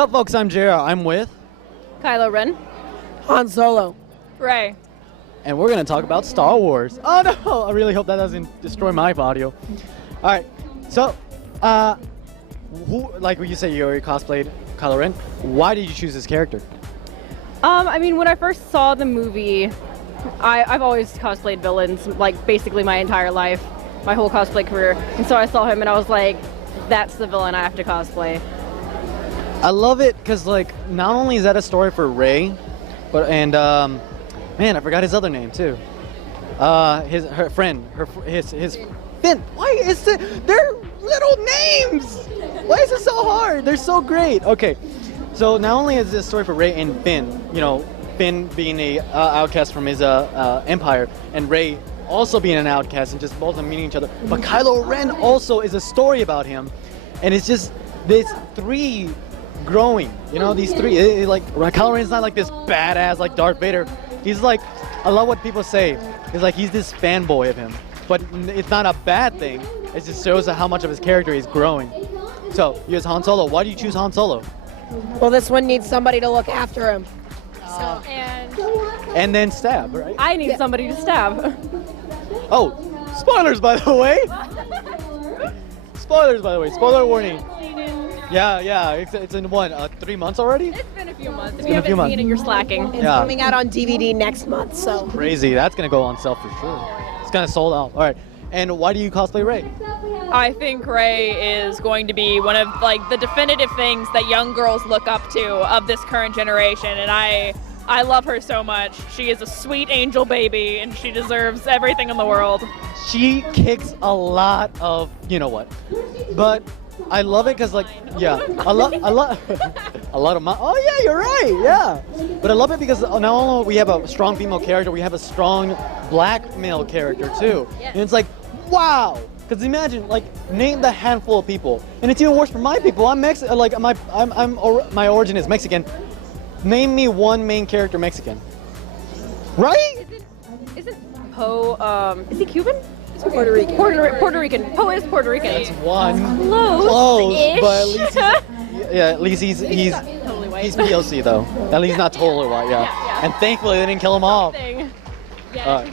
Up, folks, I'm JR. I'm with, Kylo Ren. Han Solo. Ray. and we're going to talk about Star Wars. Oh, no, I really hope that doesn't destroy my audio. All right, so, like you say, you already cosplayed Kylo Ren. Why did you choose this character? I mean, when I first saw the movie, I've always cosplayed villains, like, basically my entire life, my whole cosplay career. And so I saw him and I was like, that's the villain I have to cosplay. I love it because, like, not only is that a story for Rey, but, and, man, I forgot his other name, too. Her friend, his Finn. Why is it, they're little names! Why is it so hard? They're so great. Okay, so not only is this a story for Rey and Finn, you know, Finn being a outcast from his empire, and Rey also being an outcast, and just both of them meeting each other. But Kylo Ren also is a story about him, and it's just this three growing, you know, these three. Like Kylo Ren's not like this badass like Darth Vader. He's like, I love what people say. It's like he's this fanboy of him, but it's not a bad thing. It just shows how much of his character he's growing. So, here's Han Solo. Why do you choose Han Solo? Well, this one needs somebody to look after him. And then stab, right? I need somebody to stab. Oh, spoilers, by the way. Spoilers, by the way. Spoiler warning. Yeah. It's in what, 3 months already? It's been a few months. If you haven't seen it, you're slacking. It's coming out on DVD next month, so. Crazy. That's gonna go on sale for sure. It's kind of sold out. All right. And why do you cosplay Rey? I think Rey is going to be one of like the definitive things that young girls look up to of this current generation, and I love her so much. She is a sweet angel baby, and she deserves everything in the world. She kicks a lot of, you know what, but I love it because, like, yeah, a lot of my. Oh yeah, you're right. Yeah, but I love it because not only we have a strong female character, we have a strong black male character too, and it's like, wow. Because imagine, like, name the handful of people, and it's even worse for my people. I'm Mexican. Like, my origin is Mexican. Name me one main character Mexican. Right? Isn't Poe? Is he Cuban? Puerto Rican. Puerto Rican. Poe is Puerto Rican. That's one. Close-ish. But at least he's Totally white. he's POC though. At least not totally white. Yeah. And thankfully they didn't kill him off. Oh,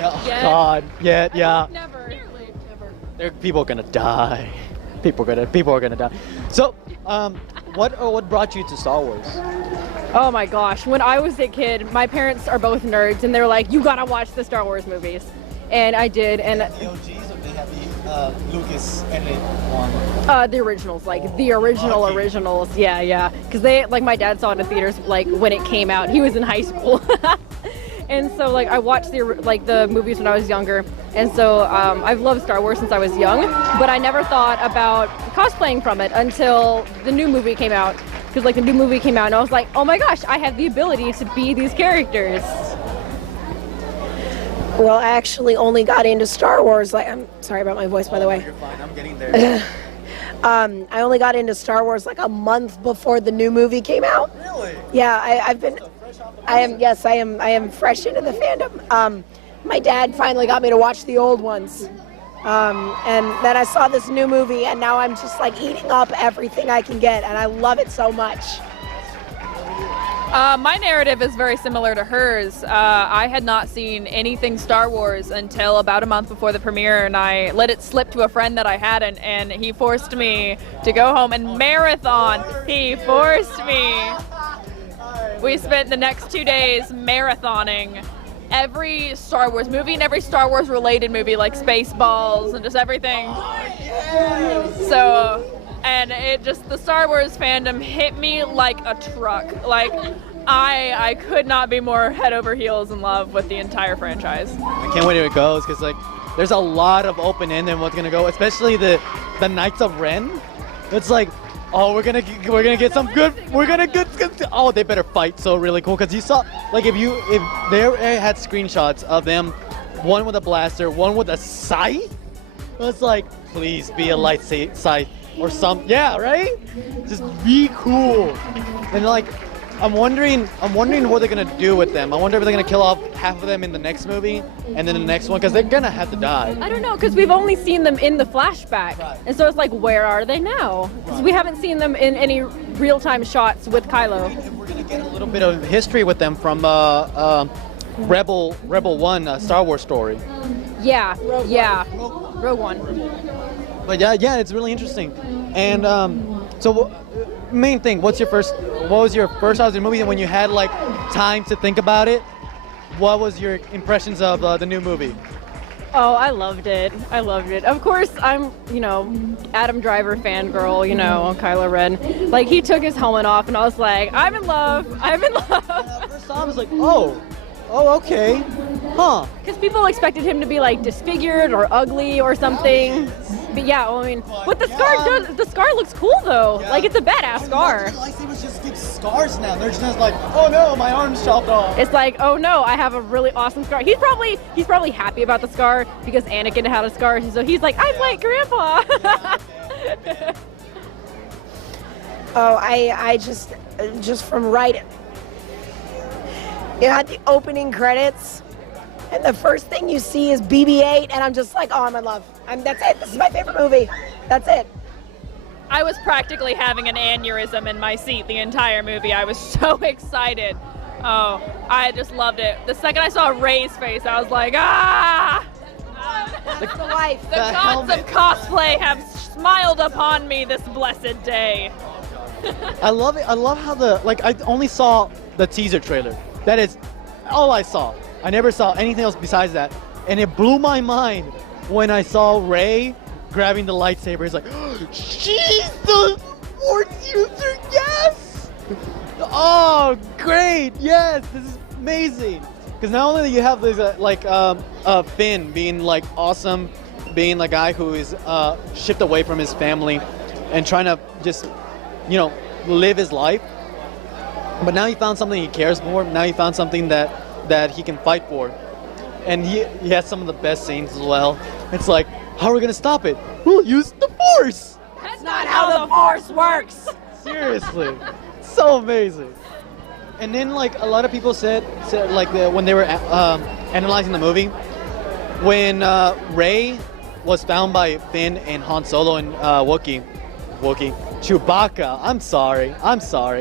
God. Yeah. Never. People are gonna die. People are gonna die. So, what brought you to Star Wars? Oh my gosh. When I was a kid, my parents are both nerds, and they're like, you gotta watch the Star Wars movies. And I did, and The OGs, or they have the Lucas edited one? the originals, like the originals. Yeah. Because they, like, my dad saw it in theaters, like, when it came out. He was in high school. And so, like, I watched the movies when I was younger, and so I've loved Star Wars since I was young, but I never thought about cosplaying from it until the new movie came out, because, like, the new movie came out, and I was like, oh my gosh, I have the ability to be these characters. Well, I actually only got into Star Wars, like, I'm sorry about my voice, by the way. You're fine, I'm getting there. I only got into Star Wars like a month before the new movie came out. Really? Yeah, I am fresh into the fandom. My dad finally got me to watch the old ones. And then I saw this new movie, and now I'm just like eating up everything I can get, and I love it so much. My narrative is very similar to hers. I had not seen anything Star Wars until about a month before the premiere, and I let it slip to a friend that I hadn't, and he forced me to go home and marathon. He forced me. We spent the next 2 days marathoning every Star Wars movie and every Star Wars related movie, like Spaceballs and just everything. So, and the Star Wars fandom hit me like a truck. Like, I could not be more head over heels in love with the entire franchise. I can't wait till it goes, because, like, there's a lot of open end in what's gonna go, especially the Knights of Ren. It's like, oh, we're gonna get some good. We're gonna get. Oh, they better fight so really cool, because you saw, like, if they had screenshots of them, one with a blaster, one with a scythe. It's like, please be a light scythe or some. Yeah, right. Just be cool. And, like, I'm wondering what they're gonna do with them. I wonder if they're gonna kill off half of them in the next movie, and then the next one, because they're gonna have to die. I don't know, because we've only seen them in the flashback, and so it's like, where are they now? Because we haven't seen them in any real-time shots with Kylo. And we're gonna get a little bit of history with them from Rebel One, Star Wars story. Yeah, Rogue One. But yeah, it's really interesting. And so main thing, what was your first thoughts of the movie? And when you had like time to think about it, what was your impressions of the new movie? Oh, I loved it. Of course, I'm, Adam Driver fangirl, Kylo Ren. Like, he took his helmet off, and I was like, I'm in love. First time I was like, oh, okay, huh? Because people expected him to be, like, disfigured or ugly or something. But yeah, well, I mean, what the scar looks cool, though. Yeah. Like, it's a badass scar. Lightsabers just get scars now. They're just like, oh no, my arm's chopped off. It's like, oh no, I have a really awesome scar. He's probably happy about the scar because Anakin had a scar, so he's like, I'm like Grandpa. Oh, I just from right. You had the opening credits, and the first thing you see is BB-8, and I'm just like, oh, I'm in love. That's it. This is my favorite movie. That's it. I was practically having an aneurysm in my seat the entire movie. I was so excited. Oh, I just loved it. The second I saw Rey's face, I was like, ah! That's the life. The gods of cosplay have smiled upon me this blessed day. I love it. I love how I only saw the teaser trailer. That is all I saw. I never saw anything else besides that. And it blew my mind when I saw Rey grabbing the lightsaber. It's like, she's the Force user, yes! Oh, great, yes, this is amazing. Because not only do you have this, Finn being like awesome, being the guy who is shipped away from his family and trying to just, live his life. But now he found something he cares for. Now he found something that he can fight for. And he has some of the best scenes as well. It's like, how are we going to stop it? We'll use the Force. That's not how the Force works. Seriously. So amazing. And then a lot of people said when they were analyzing the movie, when Rey was found by Finn and Han Solo and Chewbacca. I'm sorry.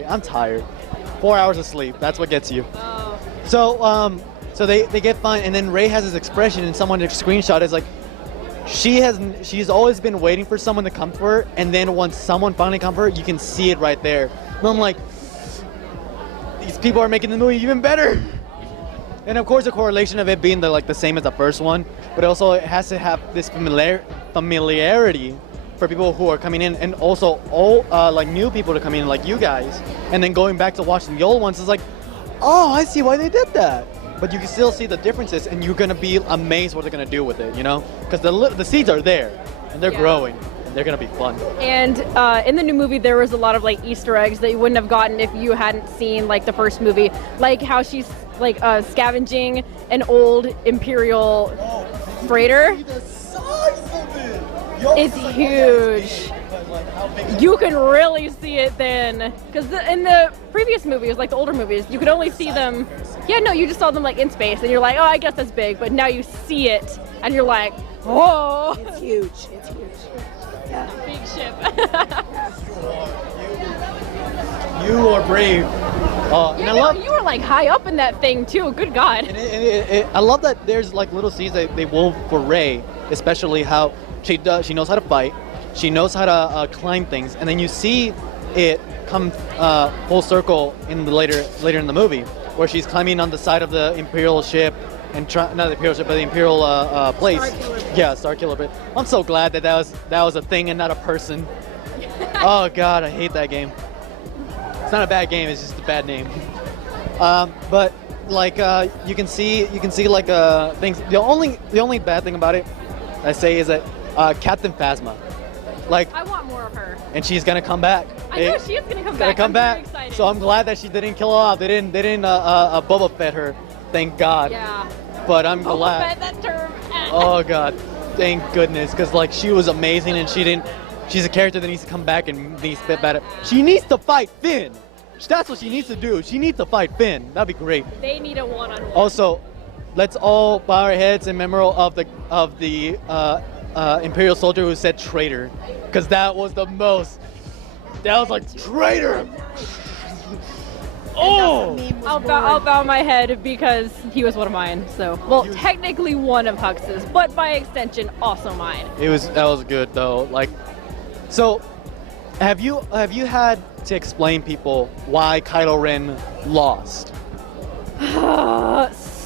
I'm tired. 4 hours of sleep. That's what gets you. Oh. So they get fine, and then Rey has this expression, and someone screenshot is like, she's always been waiting for someone to come for her, and then once someone finally comes for her, you can see it right there. And I'm like, these people are making the movie even better. And of course, the correlation of it being the same as the first one, but also it has to have this familiarity for people who are coming in, and also all new people to come in, like you guys, and then going back to watching the old ones is like, oh, I see why they did that. But you can still see the differences, and you're gonna be amazed what they're gonna do with it, because the seeds are there, and they're growing, and they're gonna be fun. And in the new movie, there was a lot of Easter eggs that you wouldn't have gotten if you hadn't seen the first movie, like how she's scavenging an old Imperial freighter. The size of it. It's huge. You can really see it then, because in the previous movies, the older movies, you could only see them. Yeah, no, you just saw them in space, and you're like, oh, I guess that's big. But now you see it, and you're like, whoa! It's huge. It's huge. Yeah. Big ship. You are brave. You were high up in that thing too. Good God. And I love that there's little seeds that they wove for Rey, especially how she knows how to fight. She knows how to climb things, and then you see it come full circle in later in the movie, where she's climbing on the side of the Imperial ship and not the Imperial ship, but the Imperial place. Starkiller. Yeah, Starkiller. But I'm so glad that was a thing and not a person. Oh God, I hate that game. It's not a bad game. It's just a bad name. But you can see things. The only bad thing about it, I say, is that Captain Phasma. I want more of her. And she's gonna come back. I know she is gonna come back. I'm very back. excited. So I'm glad that she didn't kill her off. They didn't Boba Fett her. Thank God. Yeah. But I'm Boba glad. Fett, that term. Oh God, thank goodness, because she was amazing, and she's a character that needs to come back and needs to get better. She needs to fight Finn. That's what she needs to do. She needs to fight Finn. That'd be great. They need a one-on-one. Also, let's all bow our heads in memory of the Imperial soldier who said traitor, because that was the most. That was like traitor. Oh, I'll bow my head because he was one of mine. So, well, technically one of Hux's, but by extension, also mine. that was good though. Like, so have you had to explain people why Kylo Ren lost?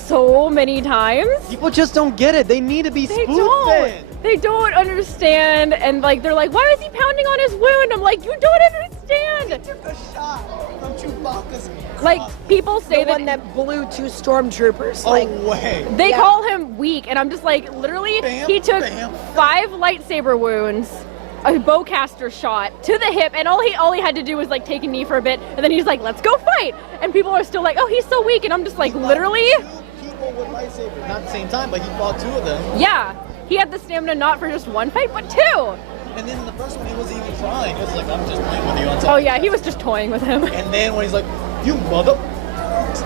So many times. People just don't get it. They need to be spoon-fed. They don't understand, and like they're like, why is he pounding on his wound? I'm like, you don't understand. He took a shot from Chewbacca's. Like people say The one that blew 2 stormtroopers. Oh Like, way. they Yeah. call him weak, and I'm just like, literally, Bam, he took bam. 5 lightsaber wounds, a bowcaster shot to the hip, and all he had to do was like take a knee for a bit, and then he's like, let's go fight. And people are still like, oh, he's so weak, and I'm just like, literally, 2 people with lightsabers, not at the same time, but he fought 2 of them. yeah. He had the stamina not for just 1 fight, but 2. And then in the first one, he wasn't even trying. He was like, I'm just playing with you on top. Oh yeah, he was just toying with him. And then when he's like, you mother.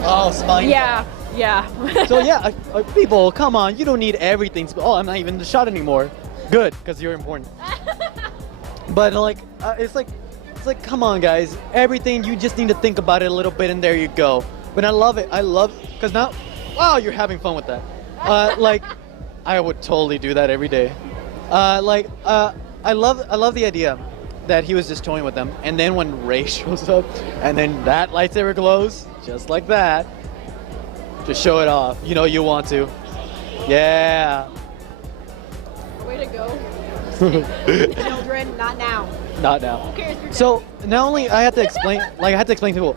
Oh, spine. Yeah, yeah. So yeah, people, come on, you don't need everything. Oh, I'm not even the shot anymore. Good, because you're important. But like, it's like, come on, guys. Everything, you just need to think about it a little bit, and there you go. But I love it. Because now, wow, you're having fun with that. Like, I would totally do that every day. I love the idea that he was just toying with them, and then when Rey shows up, and then that lightsaber glows just like that. Just show it off. You know you want to. Yeah. Way to go. children, not now. Not now. Who cares? You're So not only I had to explain, to people,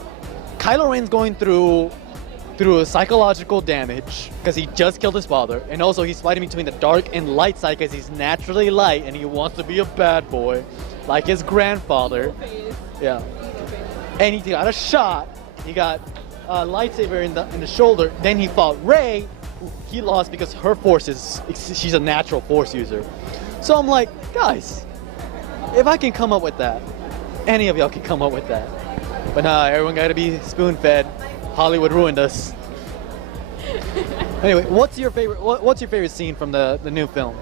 Kylo Ren's going through a psychological damage because he just killed his father, and also he's fighting between the dark and light side because he's naturally light and he wants to be a bad boy, like his grandfather. Yeah. And he got a shot. He got a lightsaber in the shoulder. Then he fought Rey. He lost because her force she's a natural force user. So I'm like, guys, if I can come up with that, any of y'all can come up with that. But nah, everyone got to be spoon-fed. Hollywood ruined us. Anyway, what's your favorite scene from the new film?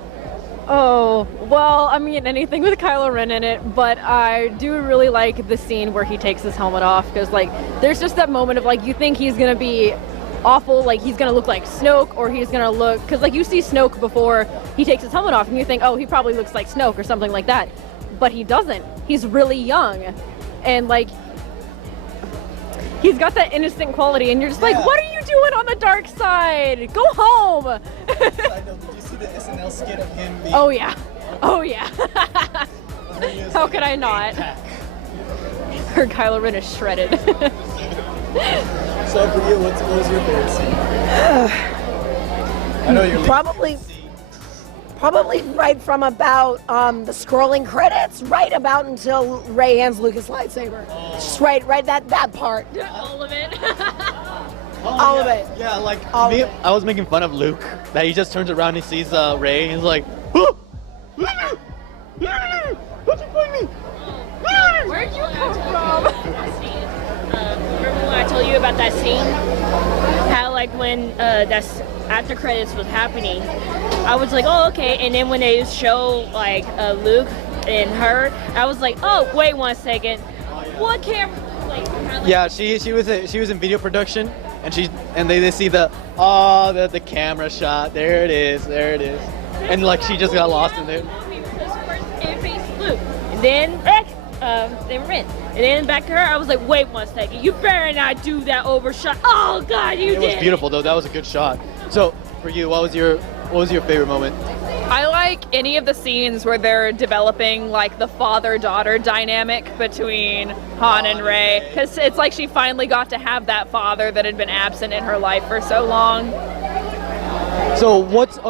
Oh, well, I mean, anything with Kylo Ren in it, but I do really like the scene where he takes his helmet off, because, like, there's just that moment of, like, you think he's gonna be awful, like, he's gonna look like Snoke, or he's gonna look, because, like, you see Snoke before he takes his helmet off, and you think, oh, he probably looks like Snoke, or something like that, but he doesn't. He's really young, and, like, he's got that innocent quality, and you're just like, what are you doing on the dark side? Go home! I know, did you see the SNL skit of him being... Oh yeah. Oh yeah. How could I not? Her Kylo Ren is shredded. So for you, what was your favorite scene? I know you're Probably right from about the scrolling credits, right about until Rey hands Luke his lightsaber. Just right that part. All of it. All of it. Yeah, like All me, of it. I was making fun of Luke that he just turns around and he sees Rey and he's like, "Oh, don't you find me?" Where'd you come from? Remember when I told you about that scene? How like when that's after credits was happening, I was like, oh okay, and then when they show like Luke and her, I was like, oh wait 1 second, what camera? Like, Yeah, she was in video production, and they see the camera shot. There it is, and like she just got lost in there. Because first it faced Luke, and then Ren, and then back to her. I was like, wait 1 second, you better not do that overshot. Oh God, you did. It was beautiful though. That was a good shot. So for you, what was your favorite moment? I like any of the scenes where they're developing like the father-daughter dynamic between Han and Rey, because it's like she finally got to have that father that had been absent in her life for so long. So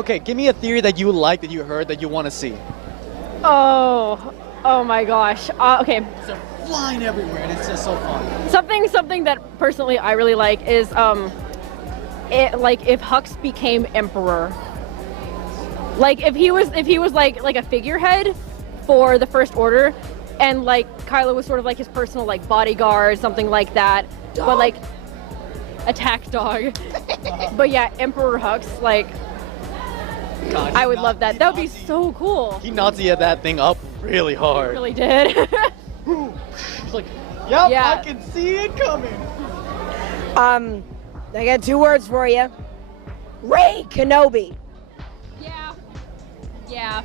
give me a theory that you like, that you heard, that you want to see. Oh my gosh. Okay. They're flying everywhere, and it's just so fun. Something that personally I really like is if Hux became emperor. Like if he was like a figurehead for the First Order, and like Kylo was sort of like his personal like bodyguard, something like that. Dog. But like attack dog. But yeah, Emperor Hux, like God, I would love that. That would be so cool. He Nazi that thing up really hard. Really did. She's like, yep, Yeah. I can see it coming. I got 2 words for you. Rey Kenobi. Yeah. Yeah.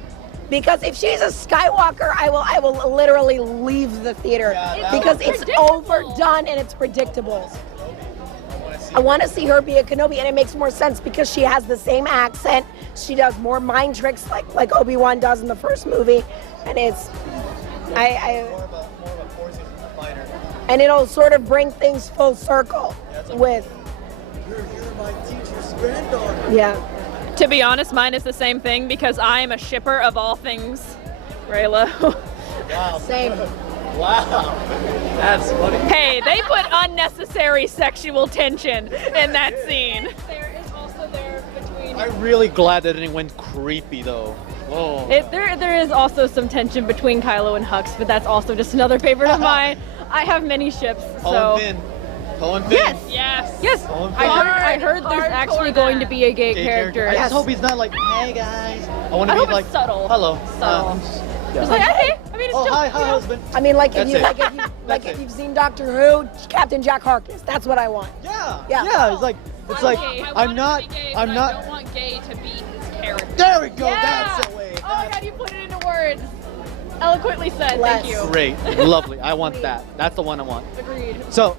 Because if she's a Skywalker, I will literally leave the theater because it's overdone and it's predictable. I want to see her be a Kenobi, and it makes more sense because she has the same accent. She does more mind tricks like Obi-Wan does in the first movie, and it's More of a Force fighter. and it'll sort of bring things full circle with. You're my teacher's granddaughter. Yeah. To be honest, mine is the same thing because I am a shipper of all things Raylo. Wow. Same. Wow. That's funny. Hey, they put unnecessary sexual tension in that scene. There is also there between. I'm really glad that it went creepy though. Whoa. There is also some tension between Kylo and Hux, but that's also just another favorite of mine. I have many ships, so. Poe and Finn. Yes. Yes. Yes. Poe and I Finn. heard there's actually going to be a gay character. I Yes. just hope he's not like, hey guys. I want I to hope be it's like, subtle. hello. Subtle. Yeah. It's like, hey, I mean, it's Oh, still, hi, you know, husband. I mean, like That's if you it. like it. if you've seen Doctor Who, Captain Jack Harkness. That's what I want. Yeah. Yeah. Yeah. It's like, I'm not. I don't want gay to be his character. There we go. Yeah. That's the way. Oh my God, you put it into words. Eloquently said. Let's. Thank you. Great. Lovely. I want that. That's the one I want. Agreed. So,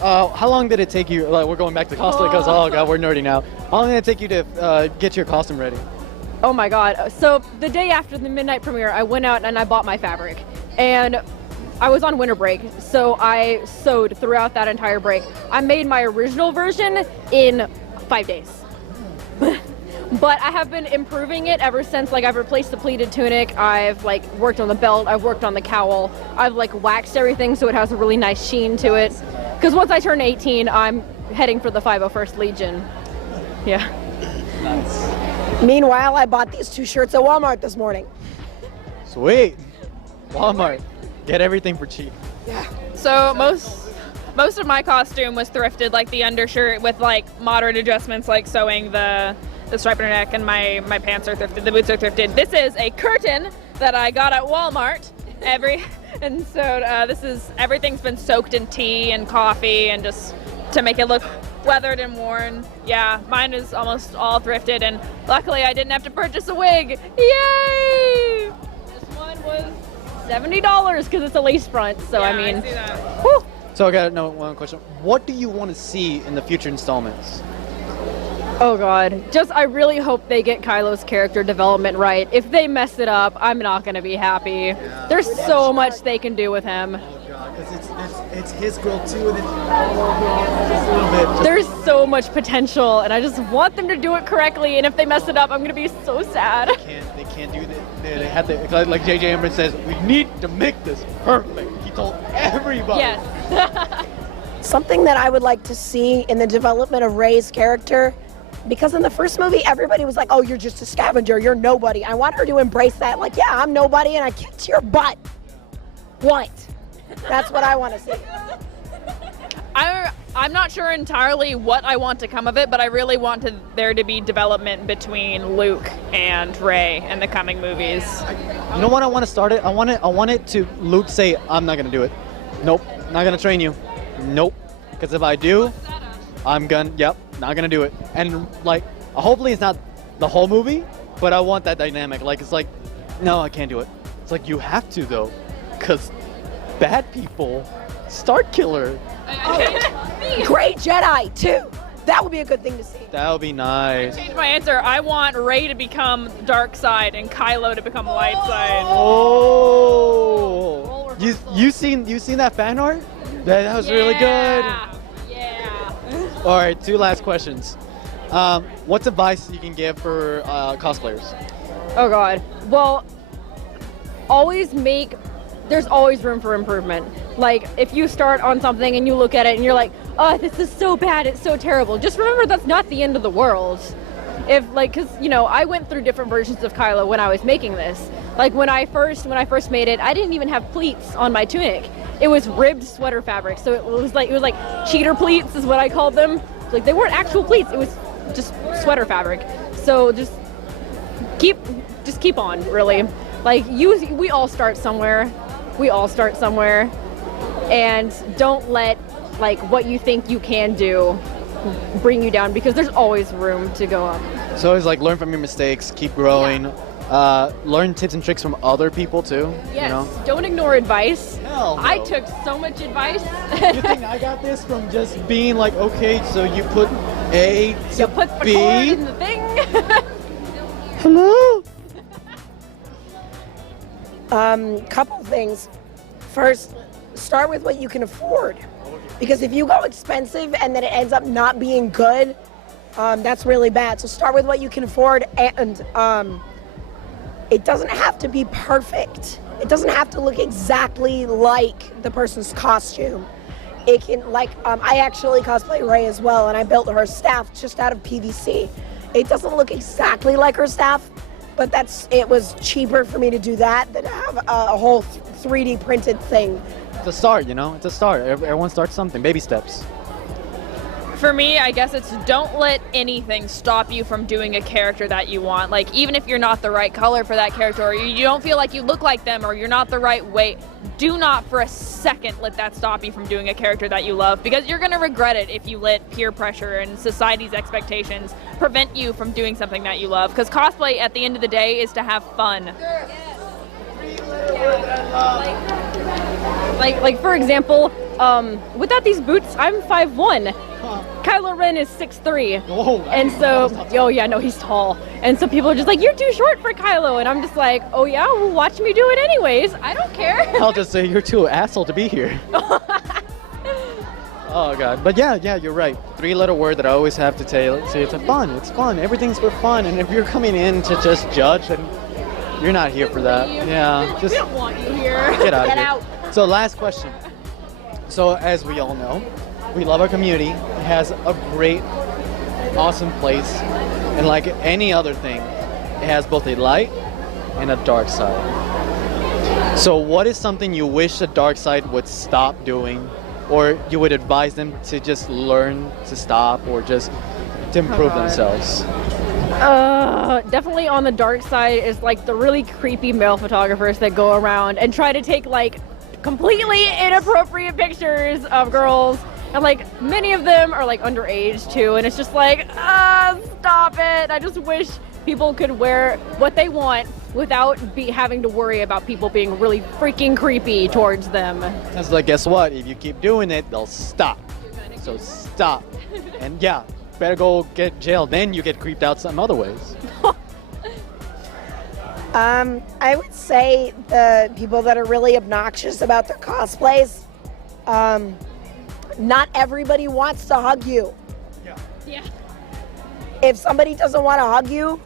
how long did it take you? Like, we're going back to cosplay because oh god, we're nerdy now. How long did it take you to get your costume ready? Oh my God. So the day after the midnight premiere, I went out and I bought my fabric. And I was on winter break, so I sewed throughout that entire break. I made my original version in 5 days. But I have been improving it ever since. Like, I've replaced the pleated tunic, I've like worked on the belt, I've worked on the cowl, I've like waxed everything so it has a really nice sheen to it. Because once I turn 18, I'm heading for the 501st Legion. Yeah. Meanwhile, I bought these 2 shirts at Walmart this morning. Sweet. Walmart. Get everything for cheap. So most of my costume was thrifted, like the undershirt with like moderate adjustments, like sewing the stripe in her neck, and my pants are thrifted, the boots are thrifted. This is a curtain that I got at Walmart. And so everything's been soaked in tea and coffee, and just to make it look weathered and worn. Yeah, mine is almost all thrifted, and luckily I didn't have to purchase a wig. Yay! This one was $70 because it's a lace front. So Yeah, I mean, see that. whew. So I got one question. What do you want to see in the future installments? Oh God, I really hope they get Kylo's character development right. If they mess it up, I'm not gonna be happy. There's so much they can do with him. Oh god, because it's his girl too, and it's just a little bit. There's so much potential, and I just want them to do it correctly. And if they mess it up, I'm gonna be so sad. They can't do that. They have to, like J.J. Abrams says, we need to make this perfect. He told everybody. Yes. Something that I would like to see in the development of Rey's character, because in the first movie, everybody was like, oh, you're just a scavenger, you're nobody. I want her to embrace that, like, yeah, I'm nobody and I kicked your butt. What? That's what I want to see. I'm not sure entirely what I want to come of it, but I really want there to be development between Luke and Rey in the coming movies. You know what I want to start it? I want it to Luke say, I'm not gonna do it. Nope, not gonna train you. Nope. Because if I do, not gonna do it. And like, hopefully it's not the whole movie, but I want that dynamic. Like, it's like, no, I can't do it. It's like, you have to though, because bad people start killer. Great Jedi, too. That would be a good thing to see. That would be nice. Change my answer. I want Rey to become dark side and Kylo to become light side. Oh, you seen that fan art? That was really good. Yeah. All right, 2 last questions. What's advice you can give for cosplayers? Oh God. Well, there's always room for improvement. Like, if you start on something and you look at it and you're like, oh, this is so bad, it's so terrible, just remember that's not the end of the world. Because, I went through different versions of Kylo when I was making this. Like, when I first made it, I didn't even have pleats on my tunic. It was ribbed sweater fabric, so it was like cheater pleats is what I called them. Like, they weren't actual pleats, it was just sweater fabric. So just keep on, really. Like, we all start somewhere. and don't let like what you think you can do bring you down, because there's always room to go up. So always like learn from your mistakes, keep growing, learn tips and tricks from other people too. Yes, You know? don't ignore advice. Hell no. I took so much advice. You think I got this from just being like, okay, so you put A to You put the B? cord in the thing. Hello? Couple things. First, start with what you can afford. Because if you go expensive and then it ends up not being good, that's really bad. So start with what you can afford, and it doesn't have to be perfect. It doesn't have to look exactly like the person's costume. It can, like, I actually cosplay Rey as well, and I built her staff just out of PVC. It doesn't look exactly like her staff, but it was cheaper for me to do that than to have a whole 3D printed thing. It's a start, you know? It's a start. Everyone starts something. Baby steps. For me, I guess it's don't let anything stop you from doing a character that you want. Like, even if you're not the right color for that character, or you don't feel like you look like them, or you're not the right weight, do not for a second let that stop you from doing a character that you love, because you're going to regret it if you let peer pressure and society's expectations prevent you from doing something that you love. Because cosplay, at the end of the day, is to have fun. Like for example, without these boots, I'm 5'1". Kylo Ren is 6'3". Oh, And so, yeah, no, he's tall. And so people are just like, you're too short for Kylo. And I'm just like, oh yeah, well, watch me do it anyways. I don't care. I'll just say you're too asshole to be here. Oh god. But yeah, you're right. 3-letter word that I always have to say it's fun. It's fun. Everything's for fun. And if you're coming in to just judge, then you're not here for that. Yeah. We Just don't want you here. get out of Get here. out. So last question. So as we all know, we love our community. It has a great, awesome place. And like any other thing, it has both a light and a dark side. So what is something you wish the dark side would stop doing, or you would advise them to just learn to stop, or just to improve God. themselves? Definitely on the dark side is like the really creepy male photographers that go around and try to take like completely inappropriate pictures of girls, and like many of them are like underage too, and it's just like, stop it. I just wish people could wear what they want without having to worry about people being really freaking creepy towards them. It's like, guess what? If you keep doing it, they'll stop. So stop. And yeah, better go get jailed. Then you get creeped out some other ways. I would say the people that are really obnoxious about their cosplays, not everybody wants to hug you. Yeah. If somebody doesn't want to hug you,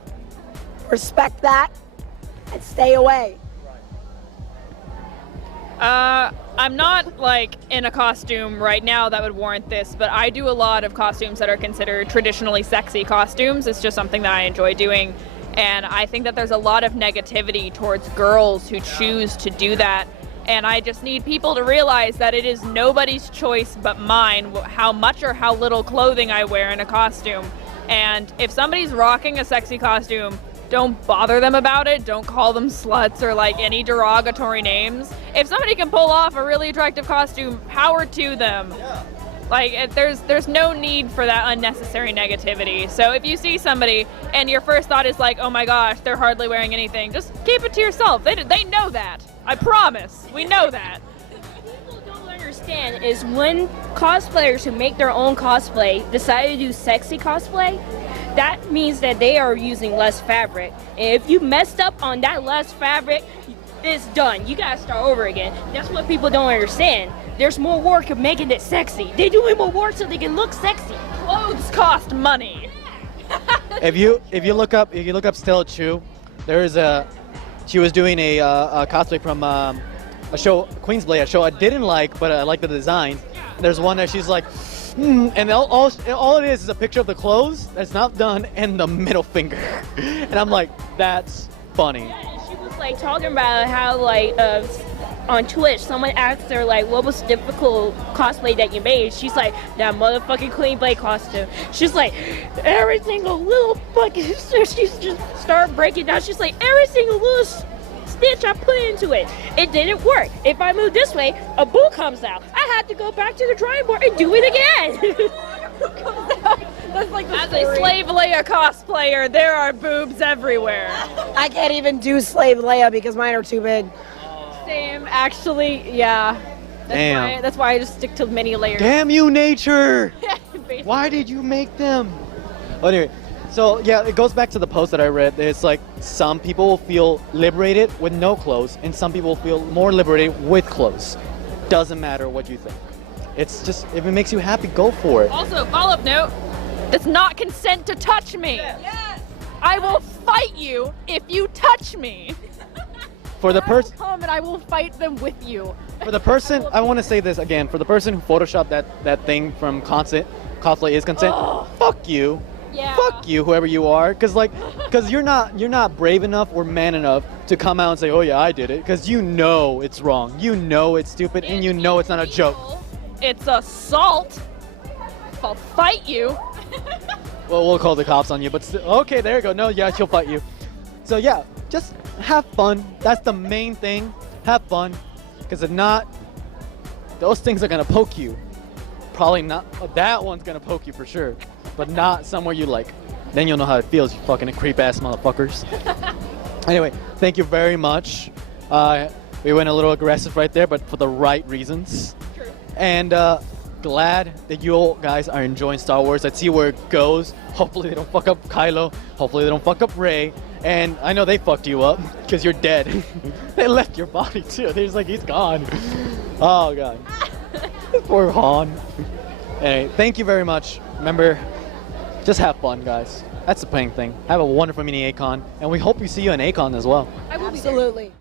respect that and stay away. I'm not like in a costume right now that would warrant this, but I do a lot of costumes that are considered traditionally sexy costumes. It's just something that I enjoy doing. And I think that there's a lot of negativity towards girls who choose to do that. And I just need people to realize that it is nobody's choice but mine how much or how little clothing I wear in a costume. And if somebody's rocking a sexy costume, don't bother them about it. Don't call them sluts or like any derogatory names. If somebody can pull off a really attractive costume, power to them. Yeah. Like, there's no need for that unnecessary negativity. So if you see somebody and your first thought is like, oh my gosh, they're hardly wearing anything, just keep it to yourself. They know that. I promise. We know that. What people don't understand is when cosplayers who make their own cosplay decide to do sexy cosplay, that means that they are using less fabric. And if you messed up on that less fabric, it's done. You gotta start over again. That's what people don't understand. There's more work of making it sexy. They're doing more work so they can look sexy. Clothes cost money. If you look up Stella Chu, she was doing a cosplay from a show, Queensblade, a show I didn't like, but I like the design. There's one that she's like, and all it is a picture of the clothes that's not done and the middle finger, and I'm like, that's funny. Yeah, she was like talking about how like on Twitch someone asked her like what was difficult cosplay that you made. She's like, that motherfucking Queen Blade costume. She's like, every single little fucking she just started breaking down. She's like, every single little stitch I put into it. It didn't work. If I move this way, a boo comes out. I had to go back to the drawing board and do it again. That's like the As a story. Slave Leia cosplayer, there are boobs everywhere. I can't even do Slave Leia because mine are too big. Same, actually, yeah. Damn. That's why I just stick to many layers. Damn you, nature! Basically. Why did you make them? Anyway, so yeah, it goes back to the post that I read. It's like some people will feel liberated with no clothes, and some people will feel more liberated with clothes. Doesn't matter what you think. It's just, if it makes you happy, go for it. Also, follow-up note, does not consent to touch me. Yes! I will fight you if you touch me. For the person, Come and I will fight them with you. I want to say this again. For the person who photoshopped that thing from Cosplay is consent. Fuck you. Yeah. Fuck you, whoever you are, because you're not brave enough or man enough to come out and say, oh yeah, I did it, because you know it's wrong, you know it's stupid, and you know it's not a joke. It's assault. I'll fight you. Well, we'll call the cops on you, but okay, there you go. No, yeah, she'll fight you. So yeah, just have fun. That's the main thing. Have fun, because if not, those things are gonna poke you. Probably not. That one's gonna poke you for sure, but not somewhere you like. Then you'll know how it feels, you fucking creep ass motherfuckers. Anyway, thank you very much. We went a little aggressive right there, but for the right reasons. True. And glad that you all guys are enjoying Star Wars. Let's see where it goes. Hopefully they don't fuck up Kylo. Hopefully they don't fuck up Rey. And I know they fucked you up because you're dead. They left your body too. They're just like, he's gone. Oh god. Poor Han. Anyway, thank you very much. Remember, just have fun, guys. That's the main thing. Have a wonderful mini A-kon, and we hope we see you in A-kon as well. I will be there. Absolutely.